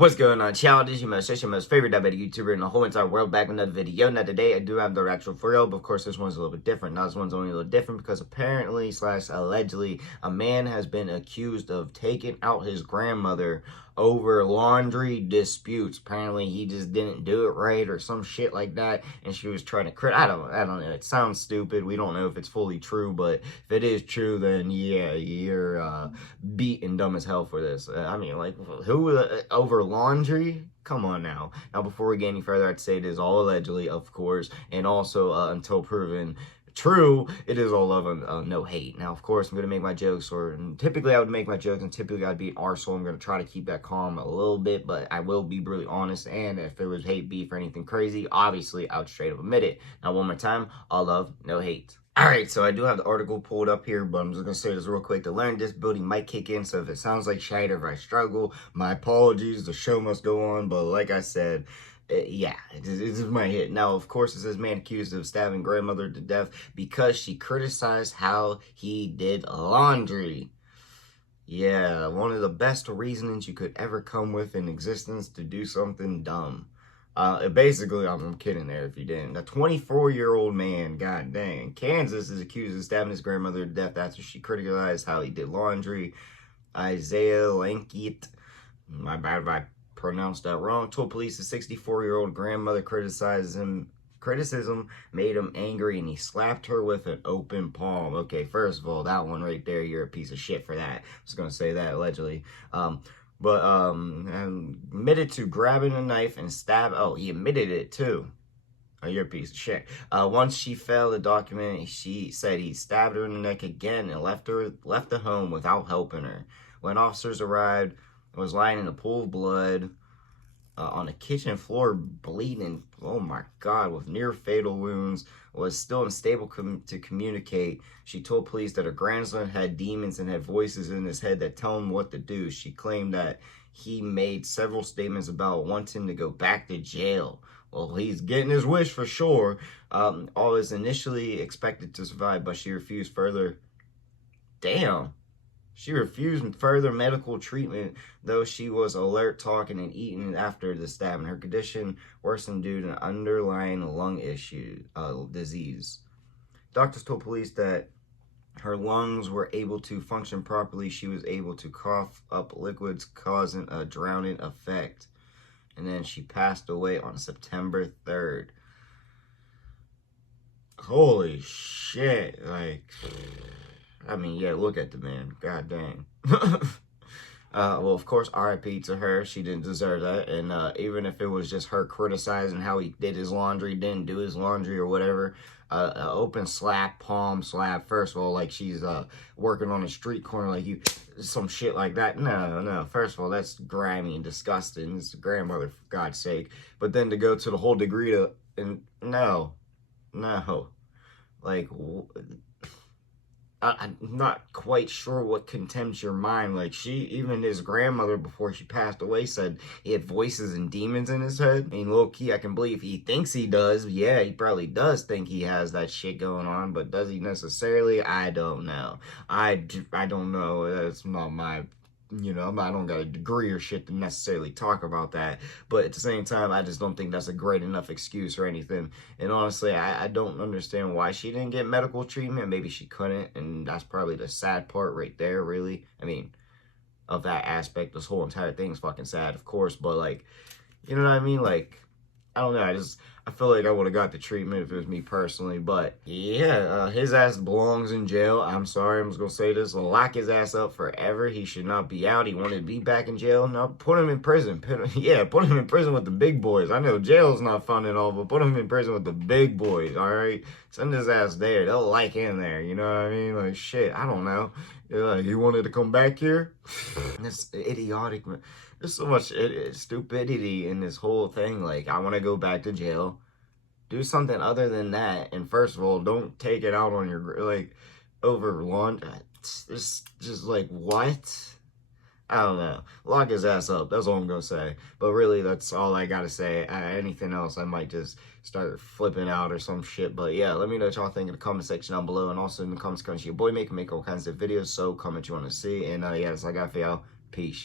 What's going on, y'all? This is your most favorite Diabeto YouTuber in the whole entire world, back with another video. Now today I do have the actual real, but of course this one's a little bit different. Now this one's only a little different because apparently / allegedly a man has been accused of taking out his grandmother over laundry disputes. Apparently he just didn't do it right or some shit like that, and she was trying to I don't know. It sounds stupid. We don't know if it's fully true, but if it is true, then yeah, you're beat and dumb as hell for this. I mean, like, who over laundry? Come on now. Now, before we get any further, I'd say it is all allegedly, of course, and also until proven true, it is all love and no hate. Now, of course, I'm going to make my jokes, and typically I would make my jokes, and typically I'd be an arsehole. I'm going to try to keep that calm a little bit, but I will be brutally honest, and if there was hate, beef, or anything crazy, obviously, I would straight up admit it. Now, one more time, all love, no hate. Alright, so I do have the article pulled up here, but I'm just going to say this real quick. The learning disability might kick in, so if it sounds like shite or if I struggle, my apologies. The show must go on, but like I said, yeah, it just might hit. Now, of course, it says man accused of stabbing grandmother to death because she criticized how he did laundry. Yeah, one of the best reasonings you could ever come with in existence to do something dumb. Basically, I'm kidding there if you didn't. A 24-year-old man, god dang, Kansas is accused of stabbing his grandmother to death after she criticized how he did laundry. Isaiah Lankit, my bad if I pronounced that wrong, told police the 64-year-old grandmother criticism made him angry and he slapped her with an open palm. Okay, first of all, that one right there, you're a piece of shit for that. I was gonna say that allegedly. Admitted to grabbing a knife and stab. Oh, he admitted it too. Oh, you're a piece of shit. Once she fell, the document, she said he stabbed her in the neck again and left the home without helping her. When officers arrived, was lying in a pool of blood on the kitchen floor, bleeding. Oh my God, with near fatal wounds. Was still unstable to communicate. She told police that her grandson had demons and had voices in his head that tell him what to do. She claimed that he made several statements about wanting to go back to jail. Well, he's getting his wish for sure. All is initially expected to survive, but she refused further. Damn. She refused further medical treatment, though she was alert, talking, and eating after the stabbing. Her condition worsened due to an underlying lung disease. Doctors told police that her lungs were able to function properly. She was able to cough up liquids, causing a drowning effect. And then she passed away on September 3rd. Holy shit, like... I mean, yeah, look at the man. God dang. Well, of course, RIP to her. She didn't deserve that. And even if it was just her criticizing how he did his laundry, didn't do his laundry or whatever, open slap, palm slap. First of all, like she's working on a street corner, like you, some shit like that. No. First of all, that's grimy and disgusting. It's a grandmother, for God's sake. But then to go to the whole degree to, and no. Like... I'm not quite sure what contempts your mind. Like, even his grandmother, before she passed away, said he had voices and demons in his head. I mean, low-key, I can believe he thinks he does. Yeah, he probably does think he has that shit going on, but does he necessarily? I don't know. I don't know. That's not my... You know, I don't got a degree or shit to necessarily talk about that. But at the same time, I just don't think that's a great enough excuse or anything. And honestly, I don't understand why she didn't get medical treatment. Maybe she couldn't. And that's probably the sad part right there, really. I mean, of that aspect, this whole entire thing is fucking sad, of course. But, like, you know what I mean? Like, I don't know. I feel like I would have got the treatment if it was me personally. But, yeah, his ass belongs in jail. I'm sorry, I'm just going to say this. Lock his ass up forever. He should not be out. He wanted to be back in jail. No, put him in prison. Put him in prison with the big boys. I know jail's not fun and all, but put him in prison with the big boys, all right? Send his ass there. They'll like him there, you know what I mean? Like, shit, I don't know. Like, you wanted to come back here? That's idiotic, man. There's so much stupidity in this whole thing. Like, I want to go back to jail. Do something other than that. And first of all, don't take it out on your, like, over laundry. It's just like, what? I don't know. Lock his ass up. That's all I'm going to say. But really, that's all I got to say. Anything else, I might just start flipping out or some shit. But yeah, let me know what y'all think in the comment section down below. And also in the comments, your boy make all kinds of videos. So comment you want to see. And yeah, that's all I got for y'all. Peace.